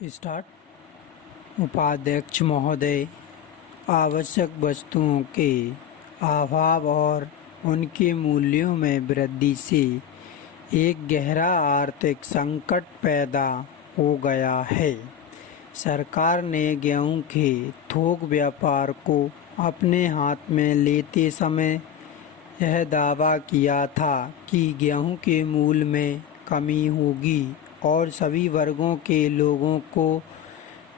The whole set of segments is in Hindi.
स्टार्ट। उपाध्यक्ष महोदय, आवश्यक वस्तुओं के अभाव और उनके मूल्यों में वृद्धि से एक गहरा आर्थिक संकट पैदा हो गया है। सरकार ने गेहूं के थोक व्यापार को अपने हाथ में लेते समय यह दावा किया था कि गेहूं के मूल्य में कमी होगी और सभी वर्गों के लोगों को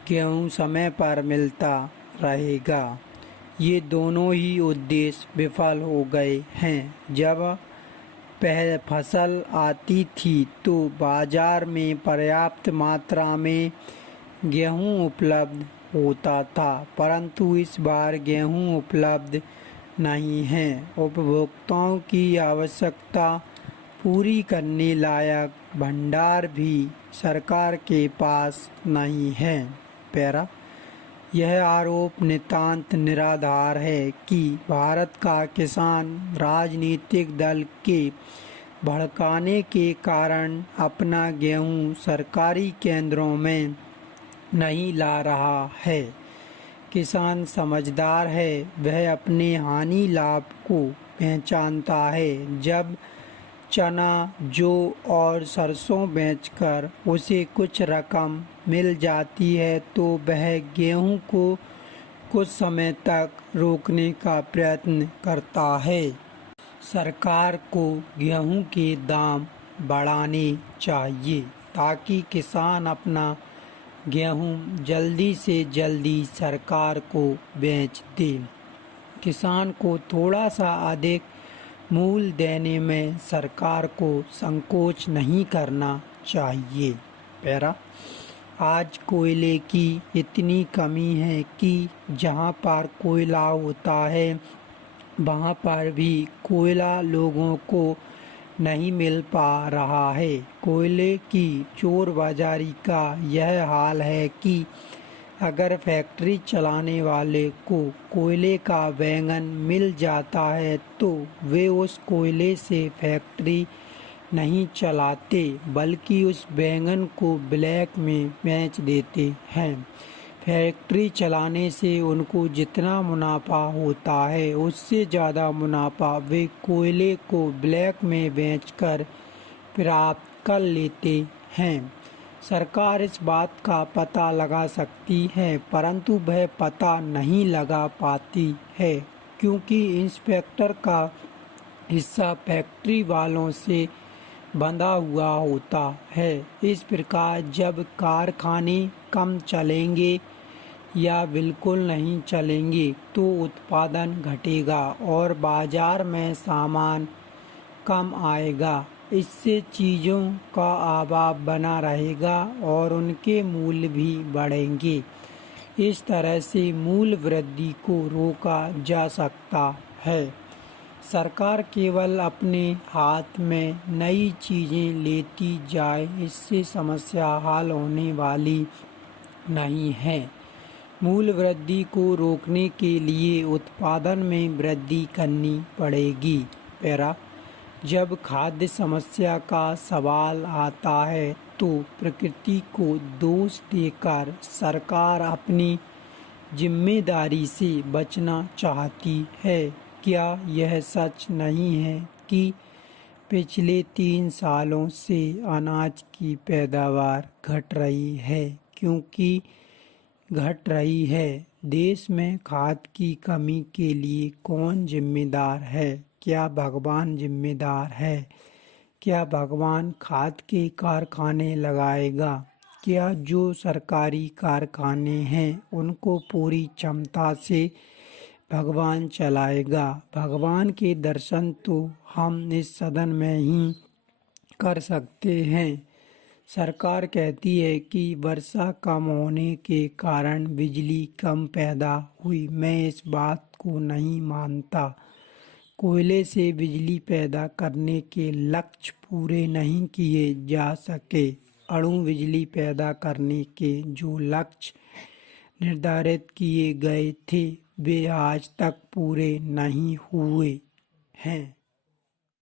गेहूं समय पर मिलता रहेगा। ये दोनों ही उद्देश्य विफल हो गए हैं। जब फसल आती थी तो बाजार में पर्याप्त मात्रा में गेहूं उपलब्ध होता था, परंतु इस बार गेहूं उपलब्ध नहीं है। उपभोक्ताओं की आवश्यकता पूरी करने लायक भंडार भी सरकार के पास नहीं है। यह आरोप नितांत निराधार है कि भारत का किसान राजनीतिक दल के भड़काने के कारण अपना गेहूं सरकारी केंद्रों में नहीं ला रहा है। किसान समझदार है, वह अपने हानि लाभ को पहचानता है। जब चना, जौ और सरसों बेचकर उसे कुछ रकम मिल जाती है तो वह गेहूं को कुछ समय तक रोकने का प्रयत्न करता है। सरकार को गेहूं के दाम बढ़ाने चाहिए ताकि किसान अपना गेहूं जल्दी से जल्दी सरकार को बेच दे। किसान को थोड़ा सा अधिक मूल्य देने में सरकार को संकोच नहीं करना चाहिए। आज कोयले की इतनी कमी है कि जहां पर कोयला होता है वहां पर भी कोयला लोगों को नहीं मिल पा रहा है। कोयले की चोर बाजारी का यह हाल है कि अगर फैक्ट्री चलाने वाले को कोयले का वैगन मिल जाता है तो वे उस कोयले से फैक्ट्री नहीं चलाते बल्कि उस वैगन को ब्लैक में बेच देते हैं। फैक्ट्री चलाने से उनको जितना मुनाफा होता है उससे ज़्यादा मुनाफा वे कोयले को ब्लैक में बेचकर प्राप्त कर लेते हैं। सरकार इस बात का पता लगा सकती है, परंतु वह पता नहीं लगा पाती है क्योंकि इंस्पेक्टर का हिस्सा फैक्ट्री वालों से बंधा हुआ होता है। इस प्रकार जब कारखाने कम चलेंगे या बिल्कुल नहीं चलेंगे तो उत्पादन घटेगा और बाजार में सामान कम आएगा। इससे चीज़ों का अभाव बना रहेगा और उनके मूल्य भी बढ़ेंगे। इस तरह से मूल्य वृद्धि को रोका जा सकता है। सरकार केवल अपने हाथ में नई चीज़ें लेती जाए, इससे समस्या हल होने वाली नहीं है। मूल्य वृद्धि को रोकने के लिए उत्पादन में वृद्धि करनी पड़ेगी। जब खाद्य समस्या का सवाल आता है तो प्रकृति को दोष देकर सरकार अपनी जिम्मेदारी से बचना चाहती है। क्या यह सच नहीं है कि पिछले 3 सालों से अनाज की पैदावार घट रही है? क्योंकि घट रही है। देश में खाद की कमी के लिए कौन जिम्मेदार है? क्या भगवान जिम्मेदार है? क्या भगवान खाद के कारखाने लगाएगा? क्या जो सरकारी कारखाने हैं उनको पूरी क्षमता से भगवान चलाएगा? भगवान के दर्शन तो हम इस सदन में ही कर सकते हैं। सरकार कहती है कि वर्षा कम होने के कारण बिजली कम पैदा हुई। मैं इस बात को नहीं मानता। कोयले से बिजली पैदा करने के लक्ष्य पूरे नहीं किए जा सके। अणु बिजली पैदा करने के जो लक्ष्य निर्धारित किए गए थे वे आज तक पूरे नहीं हुए हैं।